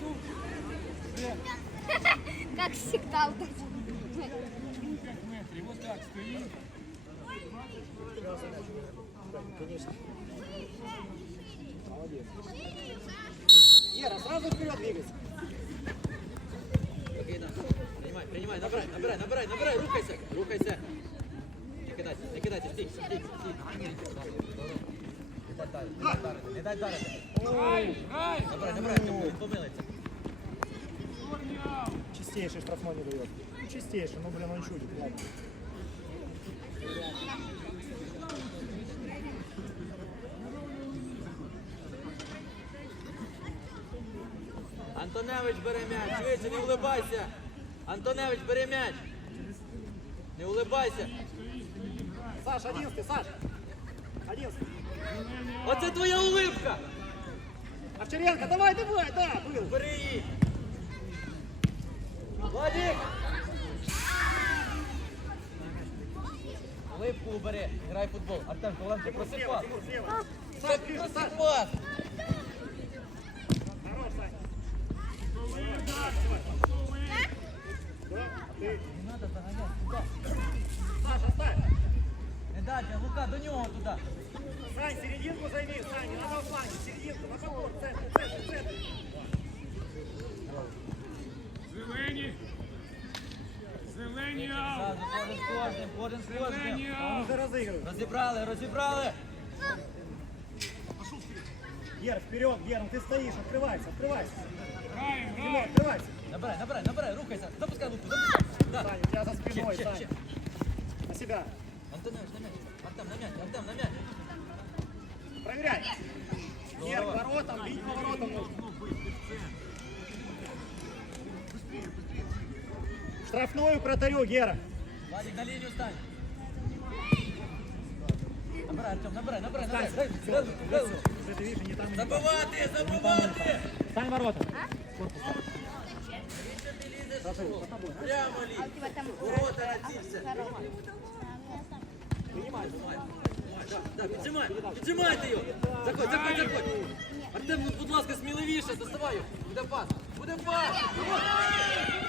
Ступ. Все. Как всегда. вот эти. Ну, 5 метрів. Ось так стоїть. Конечно. Молодец. Ера, сразу вперед двигайся. Окей, да. Принимай, принимай, набирай, набирай, набирай, набирай, рухайся, рухайся. Не кидайте, не кидайте, стій, стій, стій. Не дай дарити, не дай дарити, не дай дарити. Грай, грай. Набирай, набирай, він помилиться. Чистейший штрафной не дает. Ну, чистейший, ну, блин, он чудит. Ладно. Антоневич бере м'яч, швидше, не улибайся. Антоневич бере м'яч. Не улибайся. Саш, одиннадцатый, Саш. Одиннадцатый. Оце твоя улыбка. Овчаренко, давай, давай, да, был. Бери її. Владик! Улыбку убери, грай футбол. Артем Коленко, проси пас. Ближе, Проси пас. Хорош, Сань. Не надо заганяти туди. Саш, оставь. Не дайте, Лука, до нього туди. Сань, серединку займи, Сань, не надо в фланге, серединку, на подбор, центр, центр, центр. Зелені. Зелені аут. Зразу кожен з кожним, кожен з Зелені кожним. Он аут. уже разыгрывает. Розібрали, розібрали. Гер, вперед, Гер, ну ты стоишь, открывайся, открывайся. Граємо, Дима, граємо. открывайся. Набирай, набирай, набирай, рухайся. Запускай луку, запускай. Да. Сань, у тебя за спиной, Ще, ще, Сань. ще. На себя. Антоневич, на м'яч. Артем, на м'яч, Артем, на м'яч. Проверяй. Гер, Здорово. воротам, бить по воротам нужно. Штрафную протарю, Гера. Владик, на лінію стань. Набирай, Артем, набирай, набирай, набирай. Дай, дай, дай. Уже ты видишь, не там. не там. Забивати, забивати. Стань ворота. Прямо А у лізь. тебя там Ворота на цільця. здорово. Да, піджимай, піджимайте його. Заходь, заходь, заходь. Артем, ну, будь ласка, сміливіше, доставай його. Буде пас, буде пас. В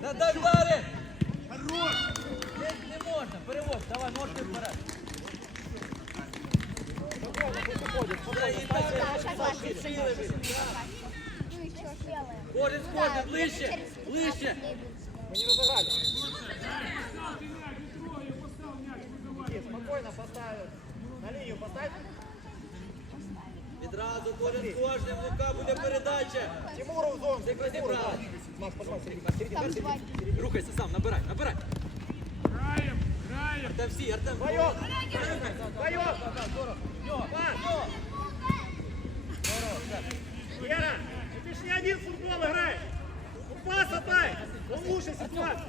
Да, дай вдарить! Хорош! Не, не можна, перевод, давай, ножки вперед. Кожен скотник, ближче, ближче. Ми не розіграли. Спокійно поставив. На лінію поставь. Відразу кожен з кожним, лука буде передача. Тимуров зон, заклади брат. Маш, пожалуйста, середина, середина, Там середина. два. Рухайся сам, набирай, набирай. Граємо, граємо. Артем всі, Артем. Вдвоем. Вдвоем. Нього, нього. Здорово, все. Гера, ну ты ж не один в футбол играешь. Ну пас отдай. Он лучше ситуация.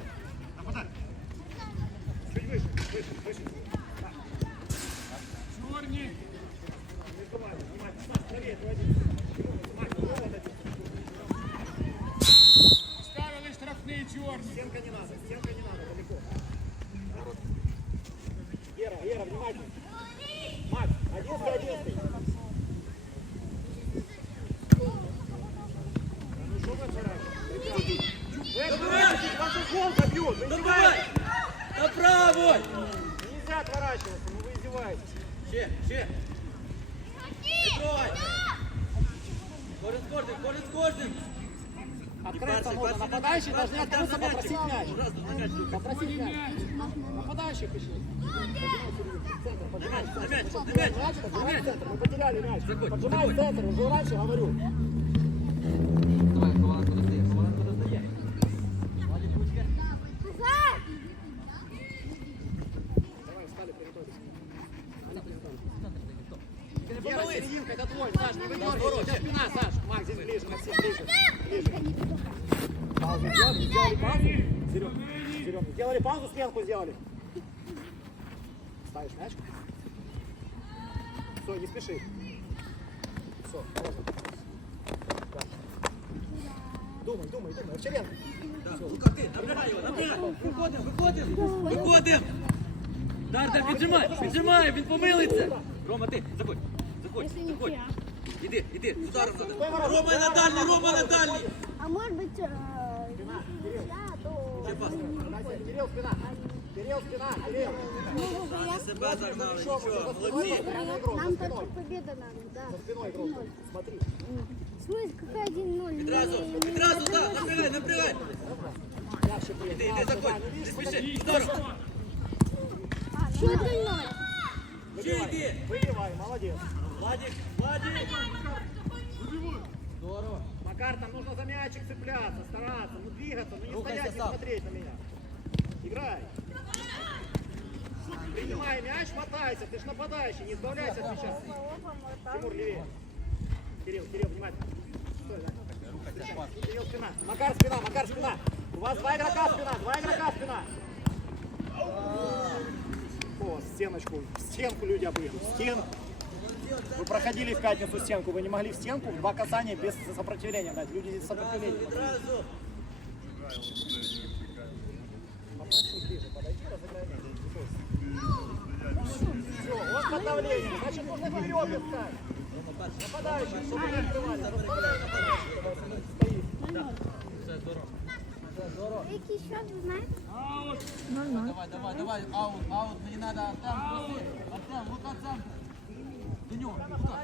Нельзя отворачиваться, ну вы издеваетесь. Відкривай. Кожен з кожним, кожен з кожним. Открыться можно. перший Нападающий на должны открыться, попросить мяч. Попросить мяч. Нападающих еще. Центр, На поджимай центр. поджимай центр. Мы потеряли мяч. Поджимай центр, уже раньше говорю. Серег, сделали паузу, сменку сделали. Ставишь мяч. Все, не спеши. Все, Думай, думай, думай. Овчаренко. Да, Лука, ти, набирай його, набирай. Виходимо, виходимо, виходимо. Дар, дар, піджимай, піджимай, він помилиться. Рома, ти, заходь, заходь, заходь. Іди, іди, ударом туди. Рома на дальній, Рома на дальній. А может быть, э, то... Ще пас. Кирилл, спина. Кирилл, спина. Кирилл. Вони себе загнали, нічого, молодці. Нам только победа надо, да. Спиной игрок. Смотри. В смысле, какая 1-0? Відразу, відразу, так, напрягай, напрягай. Дальше блин. Іди, іди, заходь, не спіши, здорово. Что 1-0? Ще йди. Выбивай, молодец. Владик, Владик. Здорово. Макар, там нужно за мячик цепляться, стараться, ну двигаться, ну не Рухайся стоять, не сам. смотреть на меня. Играй. Принимай мяч, мотайся, ты ж нападающий, не избавляйся от мяча. Тимур, левее. Кирилл, Кирилл, внимательно. Стой. Кирилл, спина. Макар, спина, Макар, спина. У вас два игрока спина, два игрока спина. О, стеночку, стенку люди обыграли, в стенку. Вы проходили в пятницу стенку, вы не могли в стенку два касания без сопротивления дать. Люди здесь сопротивление. Давлением. Значит, нужно вперед искать. Нападающий, чтобы не открывали. Какие счет, вы знаете? Аут. Давай, давай, давай, аут, аут, мені надо, Артем. Артем, Лука, центр. Нього, Лука,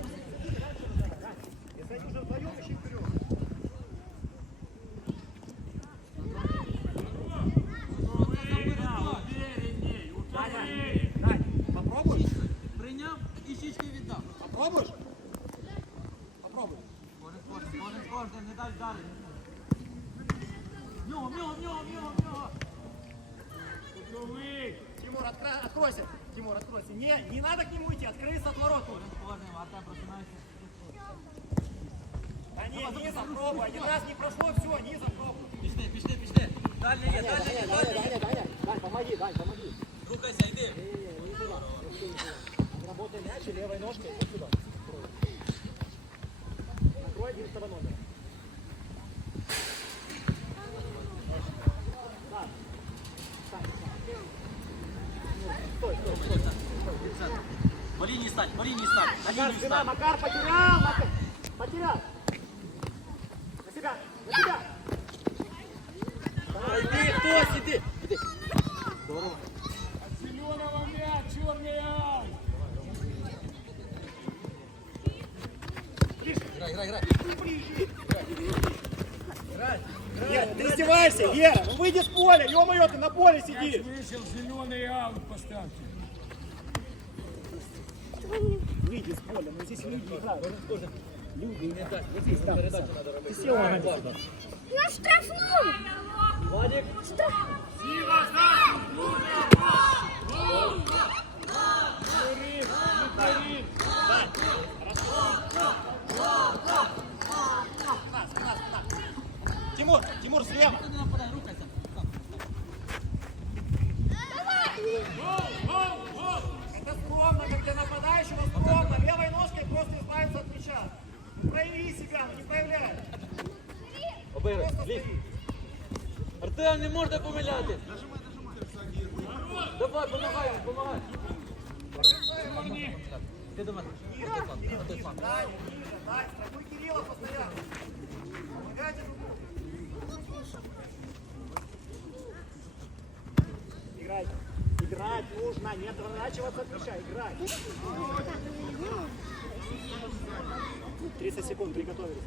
откройся. Тимур, откройся. Не, не надо к нему идти, открылся от ворот. уже. Кожен, кожен, Артем, просинайся. Да не, низом пробуй. Один раз не прошло, все, низом пробуй. Пішли, пішли, пішли. Дальня є, дальня є, дальня є. Даня, Дань, помоги, Дань, помоги. Рухайся, йди. Не, не туда. Работай мяч и левой ножкой вот сюда. Накрой один второй По лінії стань, по лінії стань. На Макар, лінію спина, стань. Макар, потерял, Макар. Потерял. На себя, на себя. Та Йди, хтось, іди. Іди. Здорово. От зеленого мяч, черный аут. Грай, грай, грай. Грай. Гера, ты издеваешься, Гера? Ну выйди с поля, ё-моё, ты на поле Мяч сидишь. вышел, зеленый аут поставьте. Выйди с поля, ну здесь люди играют. Люди Не дай. Вот здесь, да, Передачу надо робити. Ты сел на. Я штрафную! Владик. Сила, да! Юрий, Юрий. Тимур, Тимур, слева. Ти не нападай, рухайся. Гол, гол, гол. Это скромно, как для нападающего скромно. Левой ножкой просто избавиться от мяча. Ну, прояви себя, но не проявляй. Обиграй, Просто ліг. стои. Артем, не можна помиляти. Давай, помагай, помагай. Ти до мене. Страхуй Кирилла постоянно. Помогайте. Играть. Играть нужно, не отворачиваться от мяча, играть. 30 секунд, приготовились.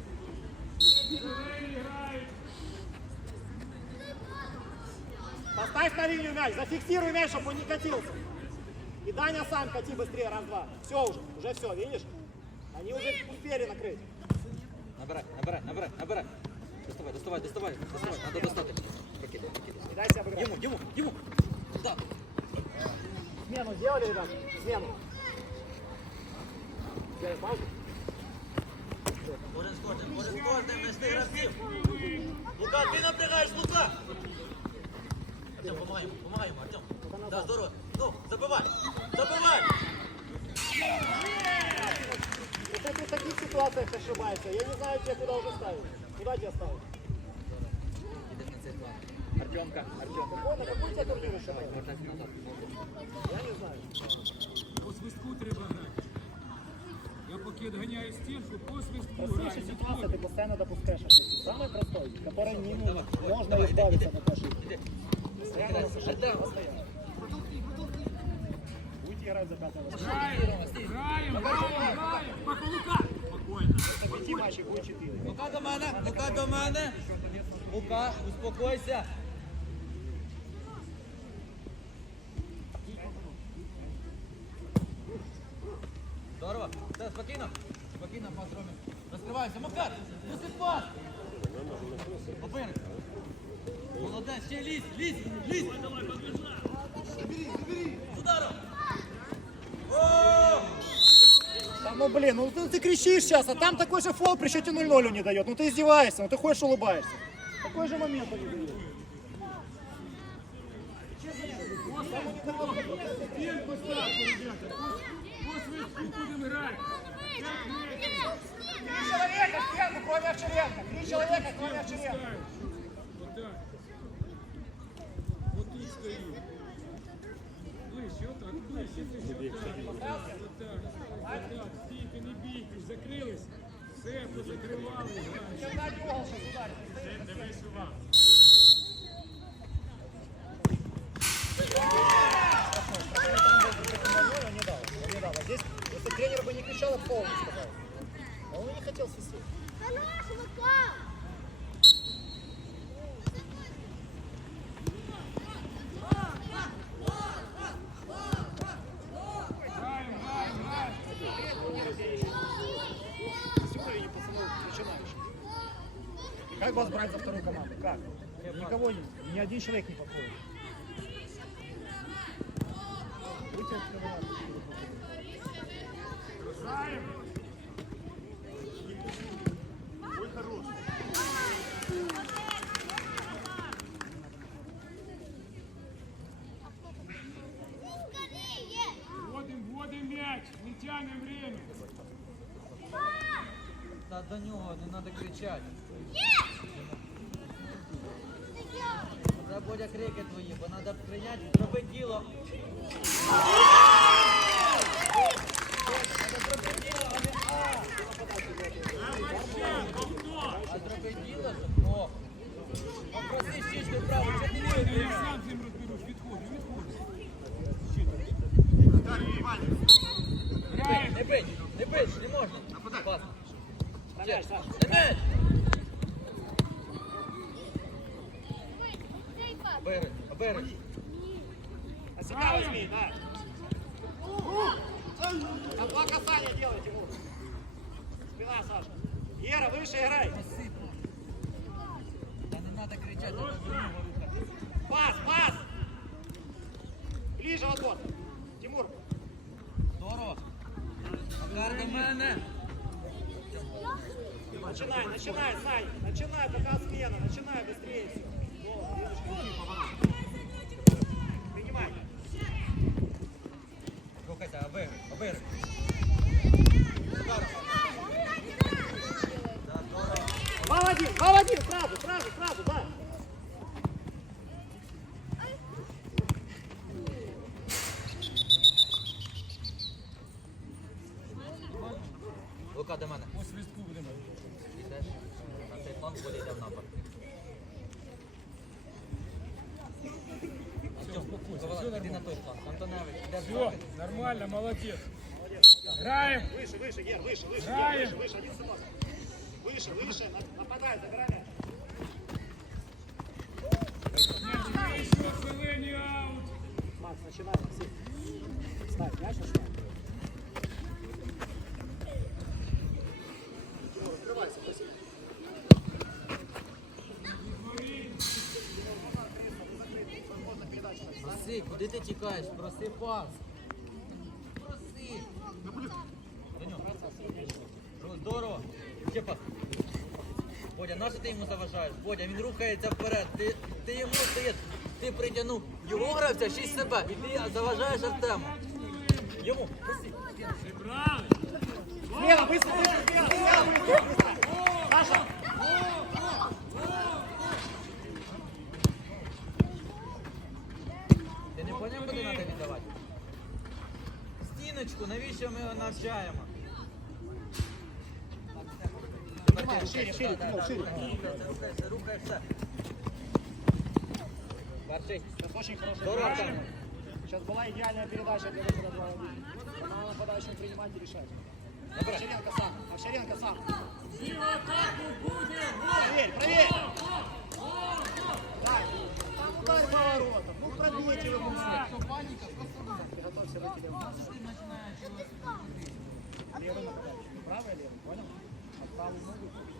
Поставь на линию мяч, зафиксируй мяч, чтобы он не катился. И Даня сам кати быстрее, раз-два. Все уже, уже все, видишь? Они уже успели накрыть. Набирай, набирай, набирай, набирай. Доставай, доставай, доставай, доставай. Надо достати. Прокидай, прокидай. Не дайся обыграть. Йому, йому, йому. Так. Смену сделали, ребят? Смену. Сделай паузу. з кожним, перед кожним нести гравців. Лука, ти напрягаєш, Лука! Артем, помагаємо, помагаємо, Артем. Да, здорово. Ну, забивай, забивай! Вот это в таких ситуациях ошибается. Я не знаю, тебя куда уже ставить. Куда тебя ставить? Іди на цей план. Артемка, Артемка. Вот, на какой тебя турнир еще был? Вертайся назад. Я не знаю. По свистку треба грати. Я поки відганяю стінку, по свистку Простейшая граю. ситуация, ты постоянно допускаешь ошибки. Самый простой, который не ну, Давай, давай, можно давай, избавиться иди, от этой ошибки. Будете до мене, Лука до мене. Лука, успокойся. Здорово. Все, спокійно. Спокійно, пас Ромі. Розкривайся. Макар, пусти пас. Поперед. Молодець, ще лізь, лізь, лізь. З ударом. О! Да, ну блин, ну ты, ты кричишь сейчас, а там такой же фол при счете 0-0 не дает. Ну ты издеваешься, ну ты ходишь улыбаешься. Такой же момент он не дает. Стінку ставте, ребята. По, по свистку будемо грати. Три человека, стенку, кроме Овчаренко. Три человека, кроме Овчаренко. Стійте, не бійтесь, закрились. Все, позакривали. Дивись увагу. Он Как вас брать за вторую команду? Как? Никого ни один человек не подходит. Выйти от трибунала. Вводим, вводим м'яч, не тянем время. Та до нього не треба кричати. Це будуть крики твої, бо треба прийняти, зробити діло. А зробити діло, щоб о. Попроси щічку вправо, чи ти Ой, не Я сам з ним розберусь, відходь, відходь. Не бий, не бий, не бий, не можна. Бери, бери. На себя возьми, да. На два касания делай, Тимур. Спина, Саша. Ера, выше играй. Та не треба кричати, треба до нього рухати. Пас, пас. Ближе вот. Тимур. Здорово. Макар до мене. Начинай, начинай, Сань. Начинай, пока смена. Начинай быстрее все. Принимай. Удар. Да, здорово. Молодец, молодец. Сразу, сразу, сразу, да. Лука до мене. По свистку будемо. Йдеш на цей план, буде йде в напад. Артем, Ковалик, іди на той план. Антоневич, іде в Все, напад. нормально, молодец. Граємо. Выше, выше, Гер, выше, выше, Играем. Гер, выше, выше, один сынок. Выше, выше, на- нападай, забирай мяч. Еще хвилині аут. Макс, начинай, Максим. Ставь, мяч начинай. Тимур, открывайся, спасибо. Можно передачу так, да? Проси, куди ти тікаєш? Проси пас. Проси. До нього. Здорово. Ще пас. йому заважаєш? Бодя, він рухається вперед. Ти, ти йому стаєш, ти притягнув його гравця, ще й себе. І ти заважаєш Артему. Йому. Проси. Зібрали. Смело, быстро, быстро, смело, смело, быстро, быстро. Саша! Ти не поняв, куди треба віддавати? Стіночку, навіщо ми його навчаємо? Нормально, шире, шире, Да, Тимур, да, шире. Рухаєшся, рухаєшся, рухаєшся. Перший. Сейчас очень хороший Здорово, мяч. Артем. Сейчас была идеальная передача для выхода 2-1. Надо нападающим принимать и решать. Овчаренко сам, Овчаренко сам. Зіла атаку буде. Проверь, проверь! Так, там удар поворотом. Ну пробейте его. Приготовься руки левым. Левый нападающий. Правый, левый, понял? А правый ногу.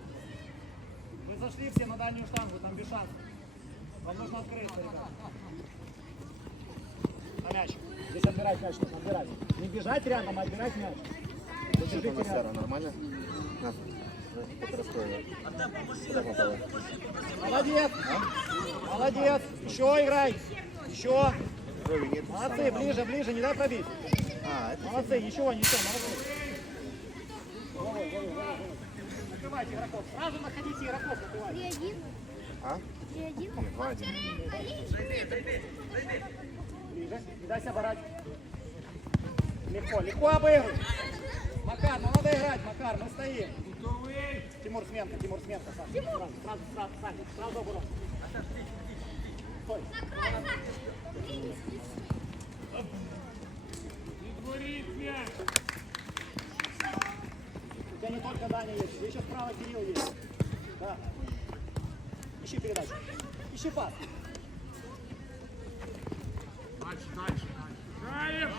Вы зашли все на дальнюю штангу, там без шансов. Вам нужно открыться, ребята. На мяч. Здесь отбирать мяч нужно, отбирать. Не бежать рядом, а отбирать мяч. Держите рядом. Атмосфера нормально? Подрастроили. Молодец! Молодец! Еще играй! Еще! Молодцы, ближе, ближе, не дай пробить. А, Молодцы, ничего, ничего, молодцы. Накрывайте игроков. Сразу находите игроков, накрывайте. Три один. а? Три один. Нет, два один. Ближе. Не дай себя барать. Легко, легко обыгрывай. Макар, ну надо играть, Макар, мы стоим. Готовий. Тимур сменка, Тимур сменка, Саша. Сразу, сразу, сразу, сразу, сразу оборот. Стой. Відворіть м'яч. Тебя не только Даня есть, еще справа Кирилл есть. Да. Ищи передачу. Ищи пас. Дальше, дальше. Граєм.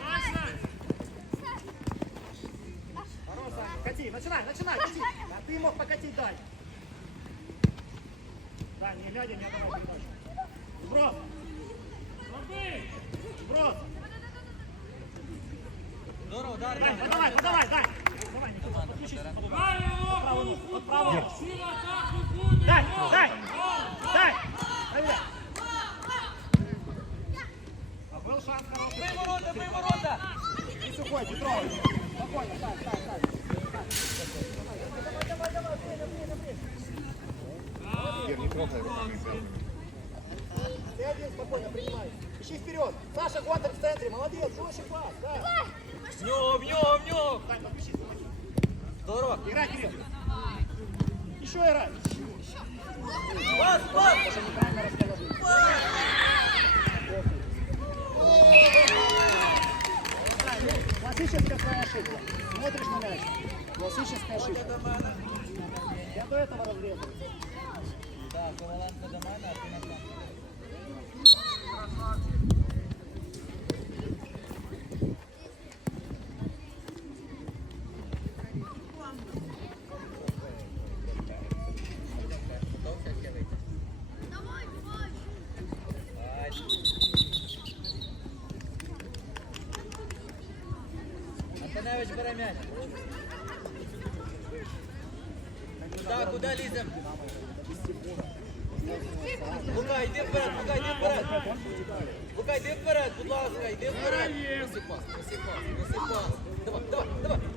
Хорош, Саня. Кати, начинай, начинай, кати. А ты мог покатить Дань. Дань, не глядя, не отдавай передачу. Сброс, сброс. Здорово, удар. Дань, подавай, подавай, Дань. Дань, Дань. Проверяй. А был шанс хороший. Бий ворота, бий ворота! Не сухой, Петров. Спокойно, так, так, так. Давай, давай, давай, время, время, время. Ир, не трогай руками. Ты один спокойно принимай. Ищи вперед. Саша Гонтарь в центре. Молодец. Хороший пас. Да. Нього, в нього! Дань, подключись. Здорово! Играй, Кирилл. Еще играй. Пас, пас! Классическая твоя ошибка. Смотришь на мяч. Классическая ошибка. Я до этого разрезал. Так, Коваленко до мене, а ти на фронт. Антоневич бере м'яч. Так, куди лізем? Лука, йди вперед, Лука, йди вперед. Лука, йди вперед, будь ласка, йди вперед. Проси пас, проси пас, проси пас. Давай, давай, давай.